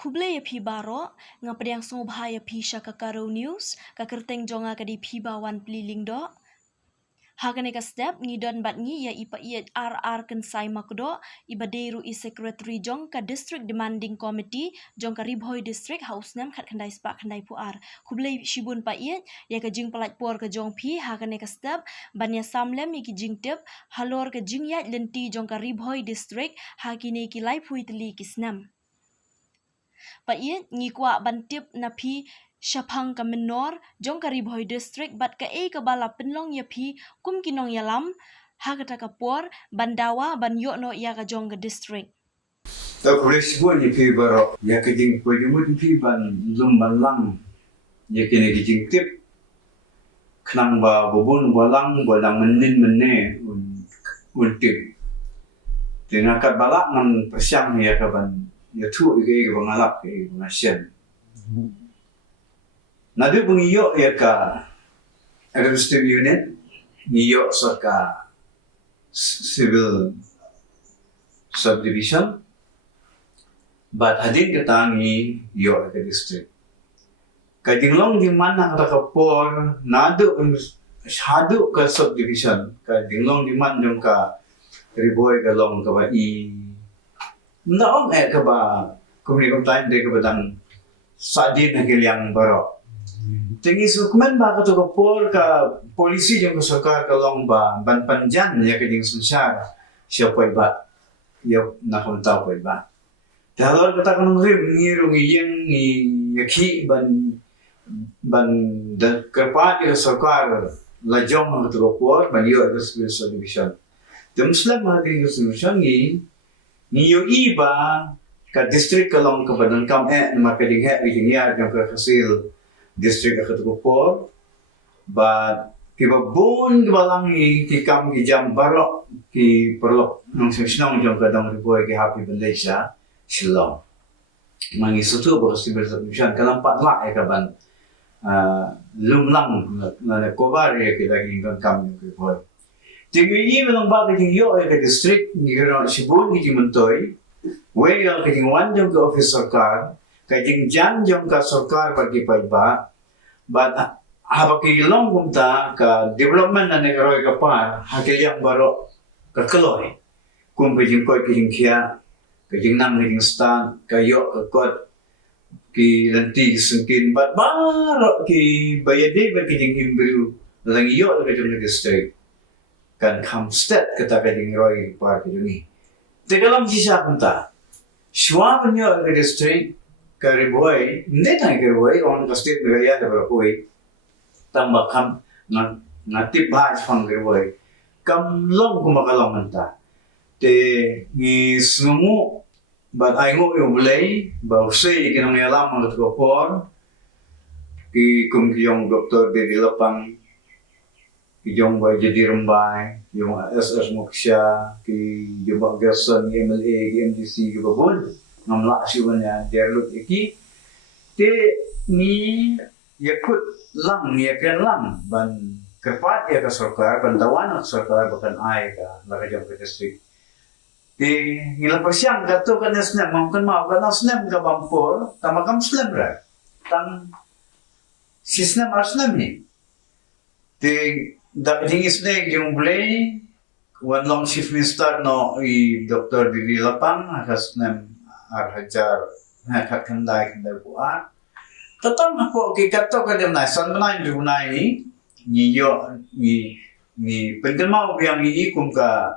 Kuble ya pi baro, nga pedang sobha ya pi Shakakaro News, kakerteng jonga kadi pi bawan peliling do. Hagane ka step ngidon bat ngi ya ipa iya RR kensai makdo ibaderu i secretary jong ka district demanding committee jong ka Ribhoi district house nam khat khandai spa khandai puar. Kuble shibun pa iya ya ka jing palat por ka jong pi hagane ka step banya samlem iki jing tip halor ka jing ya lenti jong ka Ribhoi district hakine ki lai phui tli kisnam. Pa iya ngikwa bantip na pi Shapang ka menor jong ka Ribhoi district bat ka ka bala penlong ya pi kum kinong yalam ha kata ka por bandawa ban yo no ya ka jong ka district. The police pun ni pi baro ya ke jing po jumut pi ban lum ban lang ya ke ne jing tip khnang ba bubun balang balang menin menne un tip dengan kat balak ngan persiang ya ka ban ya tu ke bangalap ke bangasien nadu bungiyo ya ka administrative unit niyo sa ka civil subdivision but hadin katangi yo ka district kadinglong di mana ka kapor nado hadu ka subdivision kadinglong di man yung ka Ribhoi ka long ka ba i naong ka ba komunikom time de ka ba dang sadin na kilyang baro tingi sukman ba ka to kapor ka polisi yung ka sarkar ka long ba ban panjan ya kading sunsyar siya po ba yo nakunta po ba Dalor kata kanong rim ngirong iyang ni yaki ban dan kerpa di sarkar lajong ang tukopor ban yo the civil subdivision. The Muslim hadi subdivision ni yo iba ka district kalong ka badan kam makading ijing ya ka kasil district ka tukopor but kibabon balang ki kam ki jam barok ki perlo nang sinong jong kadang Ribhoi ki happy Malaysia Shillong. Mangi sutu ba civil subdivision kalampat la ka ban lumlang na kobar ya kita lagi kam yung Ribhoi. Tingi belong ba ka yo ka district ni ron Sibun ki Muntoy, we ka ting wan jong ka office sarkar, ka ting jan jong ka sarkar pagi ba, but haba ki long kumta ka development na negroy ka pa, hakilyang baro ka kaloy. Kung pwedeng koy kiting kya kajing nang kajing stan kayo kakot ki lanti sungkin bat baro ki bayade ba kajing imbriu lang iyo kajing district kan Kamsted kata kajing roy par kajing ni tegalam sisa punta shwa banyo ka district ka Ribhoi hindi na ka Ribhoi on ka state bagaya ka Ribhoi tamba kam natip bahas pang Ribhoi kam long kumakalong manta te ni sumu but ay ngo yung bulay ba usay kinang yalam ang tukopor ki kum kiyong doktor de dilapang kiyong ba jadi rembay yung SS Moksha ki yung Gerson MLA MDC ki babon ngamla siwan ya derlut iki te ni yakut lang yakan lang ban kerpat ya ka sarkar bantawan sarkar bakan ay ka nakajam ka district di ngila persiang gato kan nasnem mungkin mau kan nasnem ka bampor tamakam snem ra tang sisnem arsnem ni di da dingis ne yung blay one long chief minister no i Dr. Didi Lapang akasnem arhajar hakakandai kandai buat tatang po ki gato ka dem na san manay dunay ni yo ni pendemau yang ini kum ka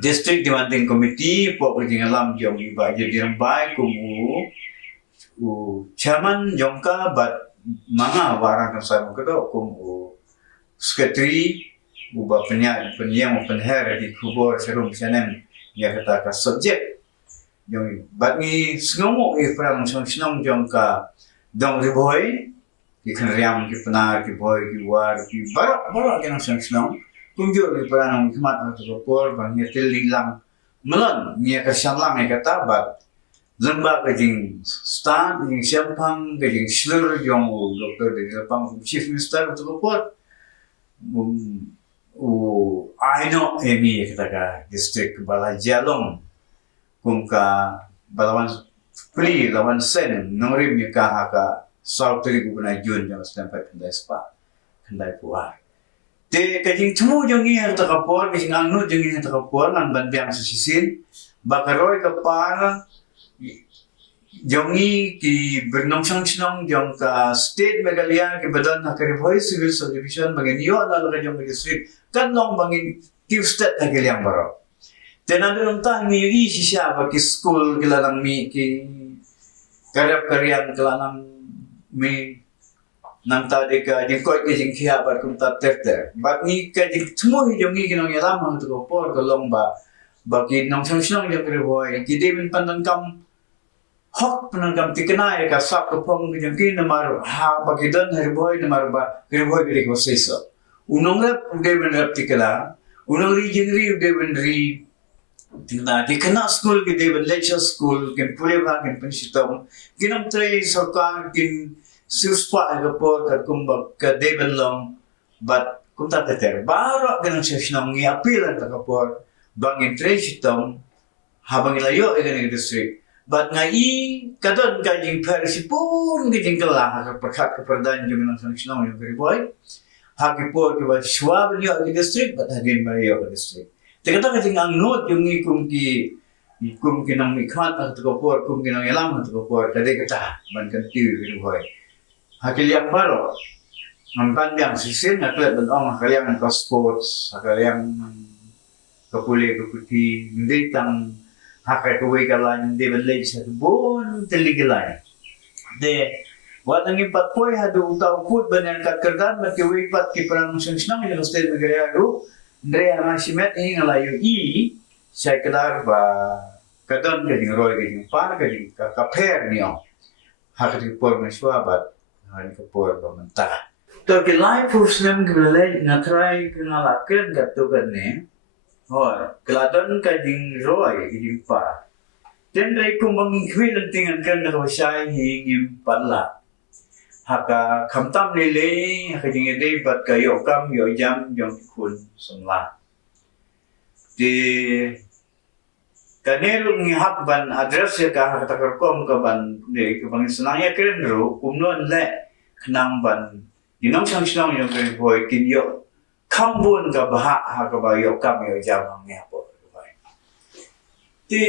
district demanding committee po kajing alam yung iba jadi rembay kumu chairman jongka but mga warang kan sa mga do kumu secretary uba penyang penher di kubor serum sianem ya kata ka subject yung but ni sengomo ifrang senong jongka dong Ribhoi di kanriam ki penar ki boy ki war ki barak yang senong kunjur ni peranong khmat ang tukopor bang yetil lilang melon nia kasyamlang ay katabat lembak kajing stan kajing siampang kajing slur yung Dr. Didi Lapang chief minister tukopor aino emi kata ka district Balajalong kung ka balawan pli lawan sen nong rim ni ka sau teri ku na jun yang sampai kendai spa kendai puar te kajing temu jongi yang takapor kajing anu jongi yang takapor ngan ban biang sisisin bakaroi ka par jongi ki bernong sang jong ka state megalia ki badan hakari boy civil subdivision bangin yo na ka jong district kan long bangin ki state agaliang baro tenado nung tang ni i siya ba ki school kilanang mi ki karya-karyang kilanang mi nang tadi ka jing koi ki jing kia ba kum ta ter bat ni ka jing tumo hi jong ni kinong yalam hang to por ko long ba ki nong sang jong kri boy ki de min pandan kam hok pandan kam tikenai ka sak ko pong ki jong ki namar ha ba ki don her boy namar ba kri boy kri ko seso unong rap de ben rap tikala unong ri jing ri de ben ri tingna di kena school ke de lecture school ken pule ba ken pensitom kinam tre sarkar kin suspa aga por ka kumbak ka de long but kunta ter baro ganang session ngi apilan ka por bangin tre sitom habang ilayo egen district but ngai kadon ka jing persipun gijing kala ka pakat ka perdan jung nang session yung very boy hagi por ke ba swab yo district but hagin ba yo district Teka-teka sing ang note yung ikum ki nang mikhat at tukopor, kum ki nang yalam at tukopor, kade kata, man kan tiyo kinuhoy. Hakiliang baro, ang pandiang sisin, naklat dan ong hakaliang ka sports, hakaliang kapuli kaputi, hindi tang hakay kaway kalan, hindi balay sa tubon, taligalay. De, wat ang ipat po'y hado utaw put, banyan kakardan, matkiway pat ki parang sinsinang, yung state magayaro, Andre amasimet ini ngalayu I saya kedar ba kadon kading roy kading pan kading kaper niyo hakati por meswabat hani kapor ba manta to ke life muslim gele na try ngalaken gatto ganne hoy kladon kading roy kading pa tendai kumbang khwil tingan kan na wasay hingim pala haka kamtam lele haka jinge dei bat kayo kam yo jam jong kun sumla di kanel ngi hak ban address ya ka haka takar kom ka ban de ka bang senaya kren ro kumnon le knang ban dinong sang sinong yo kren boy kin yo kambun ka bah haka ba yo kam yo jam ngi hapo di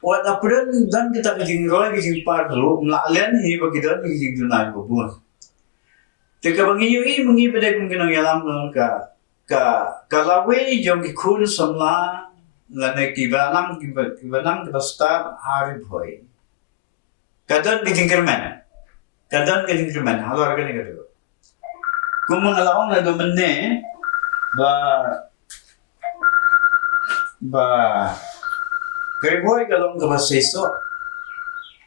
Wat apren dan kita kejing roy kejing parlo mlalen hi bagi dan kejing dunai bubun. Teka bangi yui mengi pada kung kinang yalam kalawe jong kikun samla lane kibanang kibasta hari boy. Kadon kejing kermen halo harga ni kado. Kung mangalawang na domene ba Keriboy kalong kabaseso.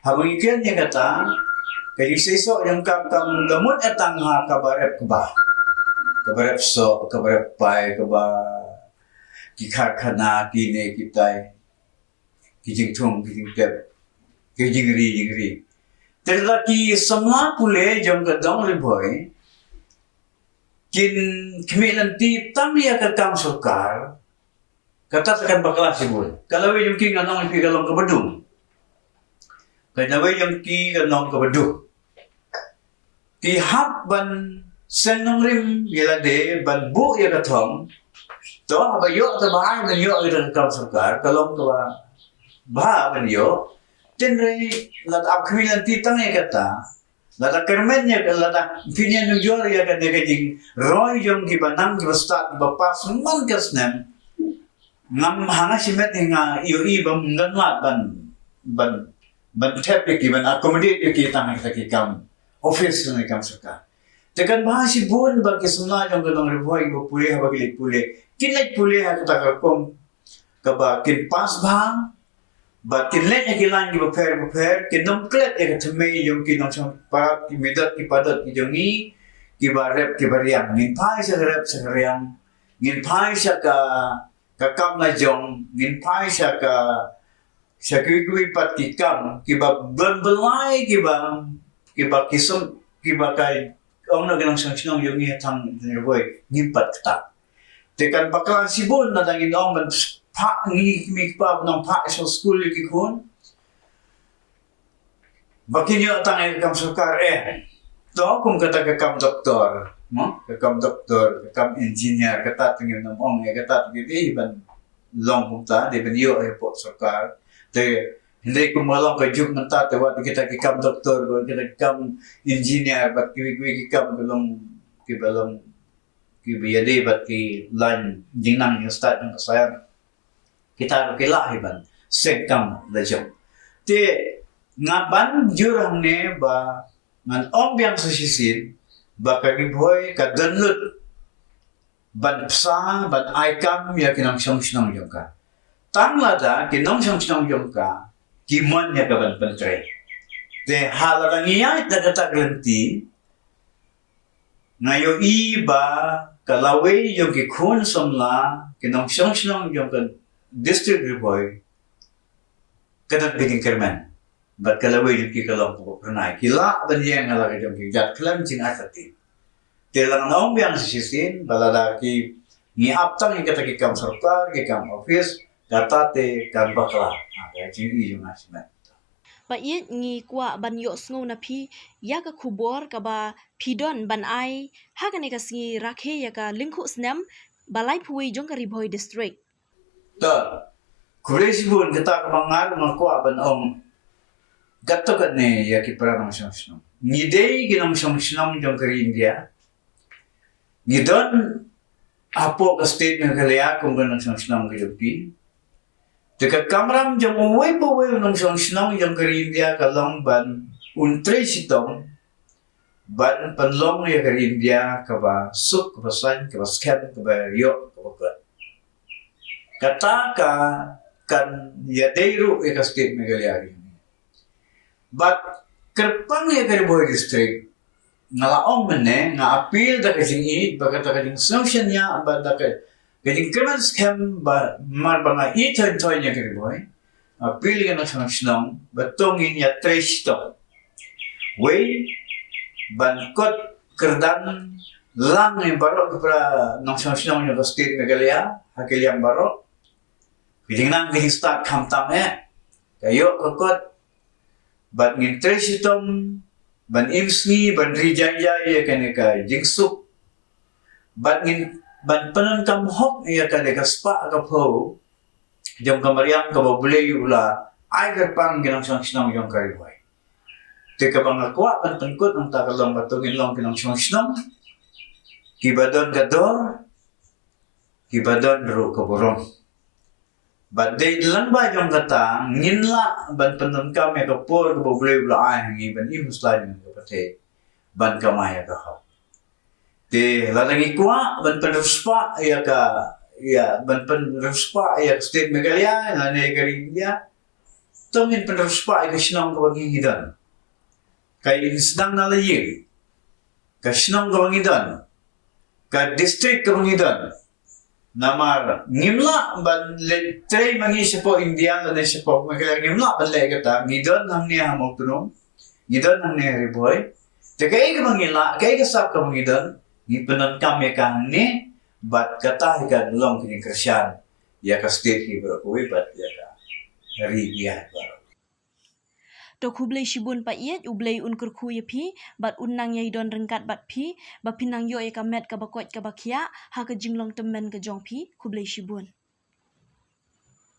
Habang ikan niya kata, kaya seso yung kam gamot etang ha kabarep ba. Kabarep so, kabarep pai, kaba kikarkana kine kitay. Kijing tung, kijing tep, kijing ri. Terlaki semua pule yung kadong riboy, kin kimilanti tamya katang sukar, katakan bakal sibul. Kalau yung king anong ipigalong kabadung. Kaya yung king anong kabadung. Ti hap ban senong rim yelade ban bu yagatom. To habayo at bahay na yo ay nagkam sarkar. Kalong kawa baha ban yo. Tenre lat abkamilan titang yakata. Lat kermen ya lat pinian yung jor yakata kajing roy yung kibanang kibastat bapas man kasnem. Ngam hanga simet nga iyo ibang nganlat ban tepik ban accommodate kita ng takikam office ng ikam sarkar. Tekan bahas si buwan ba kisumla yung ganong ribuhay iba puli habagilit puli. Kinlay puli ha katakarkom kaba kinpas ba? Ba kinlet niya kilang iba per kinumklet ya katamay yung kinong siyang parat kimidot kipadot kijungi kibarep kibariyang. Nginpay siya karep sa kariyang. Nginpay siya kakam na jong nginpay siya siya kikuipat kikam kiba belbelay kiba kisum kiba kay ang naganang sanction yung ihatang nirboy ngimpat kata. Tekan bakalan sibon na dangin ang man pa ngimikpab ng pa sa school yung kikun Bakinyo tang ikam sukar to kung kata kakam doktor, no? Kakam doktor, kakam engineer, kata tingin ng kata tingin iban long punta, di ban yo po sukar. Te hindi ko malong ka juk menta te wat kita kakam doktor, kita kakam engineer, bat kiwi kakam balong kibiyade bat ki lan jingnang yung start ng kasayan. Kita kila iban sekam lejong. Te nga ban jurang ne ba ngan ombyang sa sisin ba kariboy ka danlut ban psa ban aikam ya kinang siyang yung ka tangla da kinang siyang yung ka kimon ya ka ban pantre te halalang iya dagata glanti ngayo iba kalaway yung kikun somla kinang siyang yung ka district riboy kadat biging kerman bat kalaway yung kikalang po pranay. Kila ban yang halaka yung kikat kalam jing akati. Tilang naong biyang sisisin, baladaki ni aptang yung katakikam sarkar, kikam office, katate, kan bakla. Kaya jing iyo nasimet. Pait ngi kwa ban yo sngo na phi ya ka khubor ka ba phidon ban ai ha ka ne ka singi rakhe ya ka lingkhu snam balai phui jong ka riboy district. Ta, kuresi bun kita kamangar ngakwa ban gato kat ne ya ki para ng siyang ni day ginang siyang yung kari India ni don apo ka state ng kalaya kung ganang siyang kajupi teka kamram jang uwi po uwi ng siyang yung kari India kalong ban untre sitong ban panlong ya kari India kaba suk kaba san kaba skem kaba yo kaba kata ka kan ya dayru ka state ng kalaya but kerpang ya kariboy district ngalaong mene nga appeal da kasing bagat kasing sanction niya ba da kasing criminal scam ba marbanga ito niya kariboy appeal ka na sanction batongin niya trace to way bankot kerdan lang yung baro para ng sanction niya ka state megalia hakiliang baro piling nang kasing start kamtam kayo kakot bat ngin tresitom ban imsni ban rijaya ya kaneka jingsuk bat ngin ban panon kamhok ya kaneka spa ka po jom kamariang ka babulay ula ay pang ginang siyang sinang yung kariway teka bang akwa ban tangkot ang takalang batungin lang kinang siyang sinang kibadon gador kibadon ro kaburong. But they lang ba yung kata, nginla, ban pandan kami kapur, kababulay bula ay, iban imus lang yung kapatid, ban kamaya ka ha. Te, latang ikwa, ban panruspa, ban panruspa, state megalya, nanay karindia, tungin panruspa, kasinang kawangigidan. Kay isdang nalayir, kasinang kawangidan, ka district kawangidan, namar ngimla ban le tre mangi sipo India la ne sipo magala ngimla ban le kata ngidon nang niya hamog tunong ngidon nang niya riboy te kay ka mangila kay ka sap ka mangidon gipanan kami ka ni bat kata ka long kini Krisyan ya ka state ki bro kuwi bat ya ka riya bro To kublai shibun pa iet ublai un kurku ya phi bat unnang yai don rengkat bat phi ba pinang yo ya ka met ka bakot ka bakia ha ka jinglong temen ka jong phi kublai shibun.